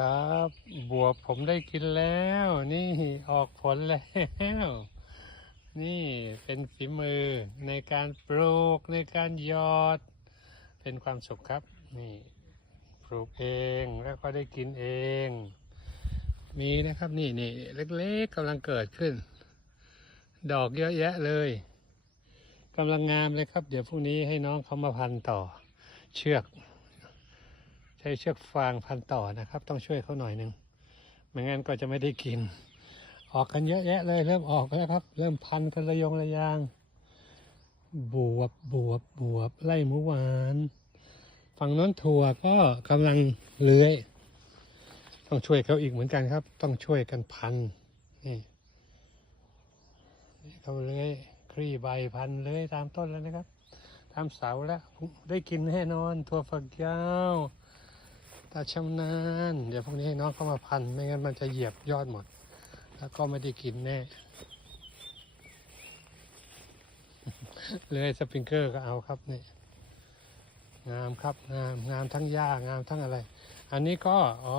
ครับ บวบผมได้กินแล้ว นี่ออกผลแล้ว นี่เป็นฝีมือในการปลูกในการยอด เป็นความสุขครับ นี่ปลูกเองแล้วก็ได้กินเอง มีนะครับนี่นี่เล็กๆกำลังเกิดขึ้น ดอกเยอะแยะเลยกำลังงามเลยครับ เดี๋ยวพรุ่งนี้ให้น้องเขามาพันต่อเชือก ใช้เชือกฟางพันต่อนะครับ ต้องช่วยเขาหน่อยหนึ่งไม่งั้นก็จะไม่ได้กิน ออกกันเยอะแยะเลย เริ่มออกแล้วครับ เริ่มพันกันระยงระยาง บวบบวบบวบไล่หมูหวานฝั่งน้นถั่วก็กำลังเลื้อย ต้องช่วยเขาอีกเหมือนกันครับ ต้องช่วยกันพันนี่นี่เขาเลื้อยคลี่ใบพันเลื้อยตามต้นแล้วนะครับตามเสาแล้วได้กินแน่นอนถั่วฝักยาว ตาชำนาญเดี๋ยวพวกนี้ให้น้องเข้ามาพัน ไม่งั้นมันจะเหยียบยอดหมด แล้วก็ไม่ได้กินแน่เลยสปริงเกอร์ก็เอาครับนี่งามครับงามงามทั้งหญ้างามทั้งอะไร อันนี้ก็อ๋อ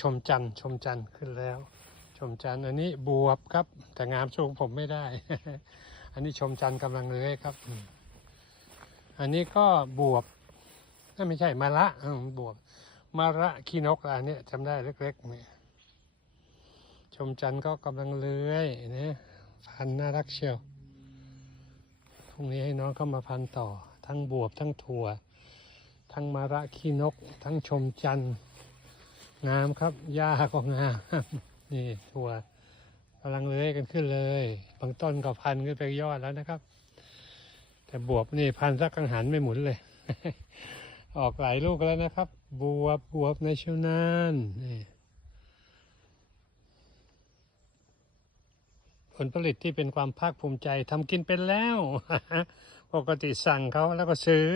ชมจันทร์ชมจันทร์ขึ้นแล้ว ชมจันทร์อันนี้บวบครับ แต่งามสูงผมไม่ได้ อันนี้ชมจันทร์กำลังเลื้อยครับ อันนี้ก็บวบ นั่นไม่ใช่มะระบวบมะระขี้นกอันเนี้ยจำได้เล็กๆนี่ชมจันทร์ก็กำลังเลื้อยนะพันน่ารักเชียวพรุ่งนี้ให้น้องเข้ามาพันต่อ ทั้งบวบทั้งถั่ว ทั้งมะระขี้นก ทั้งชมจันทร์งามครับหญ้าก็งามนี่ถั่วกำลังเลื้อยกันขึ้นเลยบางต้นก็พันขึ้นไปยอดแล้วนะครับ แต่บวบนี่พันสักกังหันไม่หมุนเลย ออกหลายลูกแล้วนะครับ บวบบวบในชิวนานนี่ผลผลิตที่เป็นความภาคภูมิใจทำกินเป็นแล้ว ปกติสั่งเขาแล้วก็ซื้อ